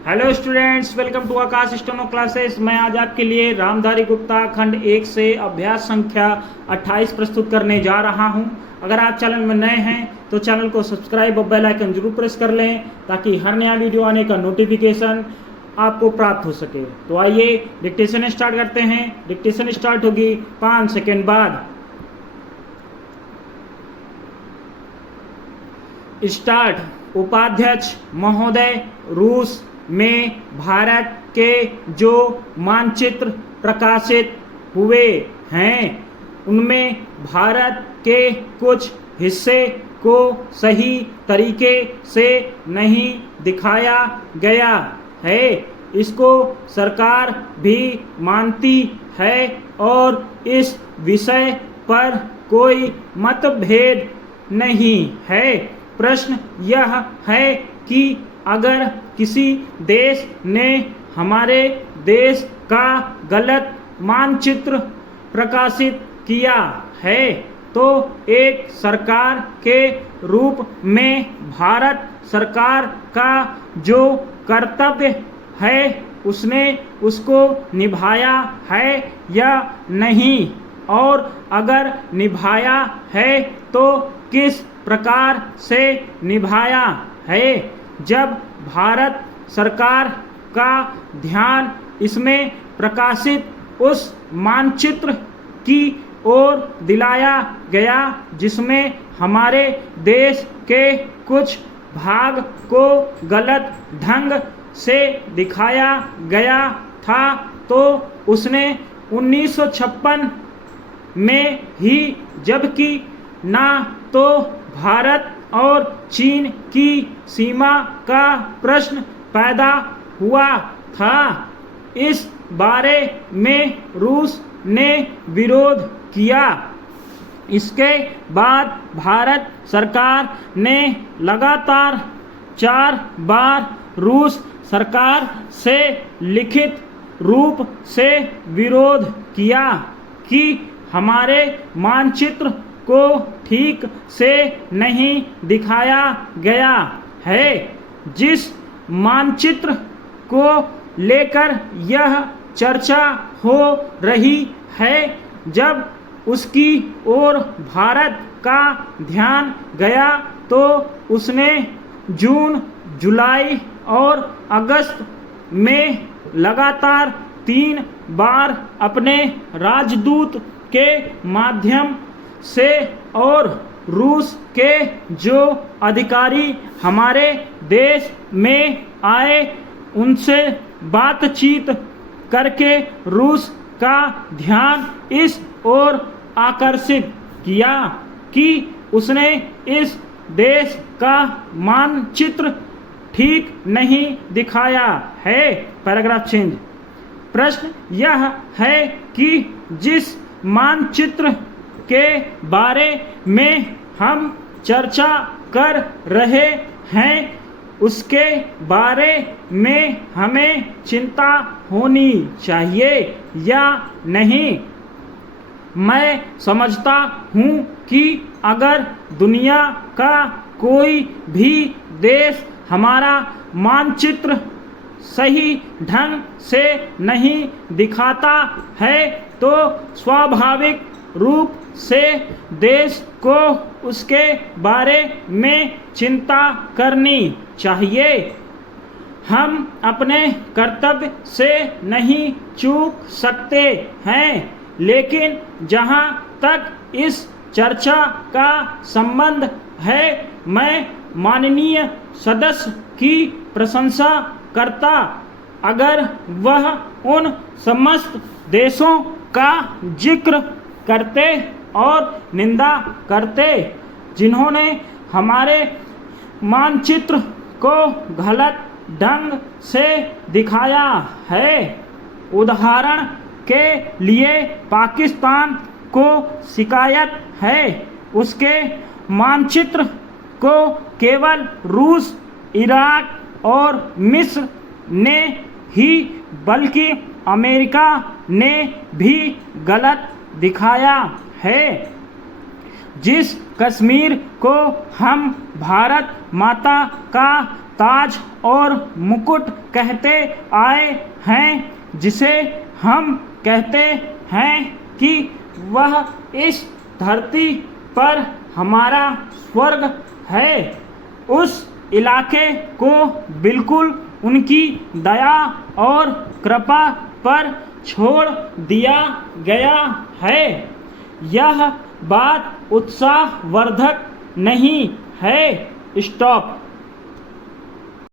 Hello students, welcome to Aakash steno classes. मैं आज आपके लिए रामधारी गुप्ता खंड 1 से अभ्यास संख्या 28 प्रस्तुत करने जा रहा हूं। अगर आप चैनल में नए हैं तो चैनल को सब्सक्राइब और बेल आइकन जरूर प्रेस कर लें ताकि हर नया वीडियो आने का नोटिफिकेशन आपको प्राप्त हो सके। तो आइए डिक्टेशन स्टार्ट करते हैं। डिक्टेशन स्टार्ट होगी 5 सेकेंड बाद। स्टार्ट। उपाध्यक्ष महोदय, रूस में भारत के जो मानचित्र प्रकाशित हुए हैं उनमें भारत के कुछ हिस्से को सही तरीके से नहीं दिखाया गया है। इसको सरकार भी मानती है और इस विषय पर कोई मतभेद नहीं है। प्रश्न यह है कि अगर किसी देश ने हमारे देश का गलत मानचित्र प्रकाशित किया है तो एक सरकार के रूप में भारत सरकार का जो कर्तव्य है उसने उसको निभाया है या नहीं, और अगर निभाया है तो किस प्रकार से निभाया है। जब भारत सरकार का ध्यान इसमें प्रकाशित उस मानचित्र की ओर दिलाया गया जिसमें हमारे देश के कुछ भाग को गलत ढंग से दिखाया गया था, तो उसने 1956 में ही, जबकि ना तो भारत और चीन की सीमा का प्रश्न पैदा हुआ था, इस बारे में रूस ने विरोध किया। इसके बाद भारत सरकार ने लगातार 4 बार रूस सरकार से लिखित रूप से विरोध किया कि हमारे मानचित्र को ठीक से नहीं दिखाया गया है। जिस मानचित्र को लेकर यह चर्चा हो रही है, जब उसकी ओर भारत का ध्यान गया तो उसने जून, जुलाई और अगस्त में लगातार 3 बार अपने राजदूत के माध्यम से और रूस के जो अधिकारी हमारे देश में आए उनसे बातचीत करके रूस का ध्यान इस ओर आकर्षित किया कि उसने इस देश का मानचित्र ठीक नहीं दिखाया है। Paragraph change. प्रश्न यह है कि जिस मानचित्र के बारे में हम चर्चा कर रहे हैं उसके बारे में हमें चिंता होनी चाहिए या नहीं। मैं समझता हूँ कि अगर दुनिया का कोई भी देश हमारा मानचित्र सही ढंग से नहीं दिखाता है तो स्वाभाविक रूप से देश को उसके बारे में चिंता करनी चाहिए। हम अपने कर्तव्य से नहीं चूक सकते हैं, लेकिन जहां तक इस चर्चा का संबंध है, मैं माननीय सदस्य की प्रशंसा करता अगर वह उन समस्त देशों का जिक्र करते और निंदा करते जिन्होंने हमारे मानचित्र को गलत ढंग से दिखाया है। उदाहरण के लिए पाकिस्तान को शिकायत है उसके मानचित्र को केवल रूस, इराक और मिस्र ने ही बल्कि अमेरिका ने भी गलत दिखाया है। जिस कश्मीर को हम भारत माता का ताज और मुकुट कहते आए हैं, जिसे हम कहते हैं कि वह इस धरती पर हमारा स्वर्ग है, उस इलाके को बिल्कुल उनकी दया और कृपा पर छोड़ दिया गया है। यह बात उत्साहवर्धक नहीं है। स्टॉप।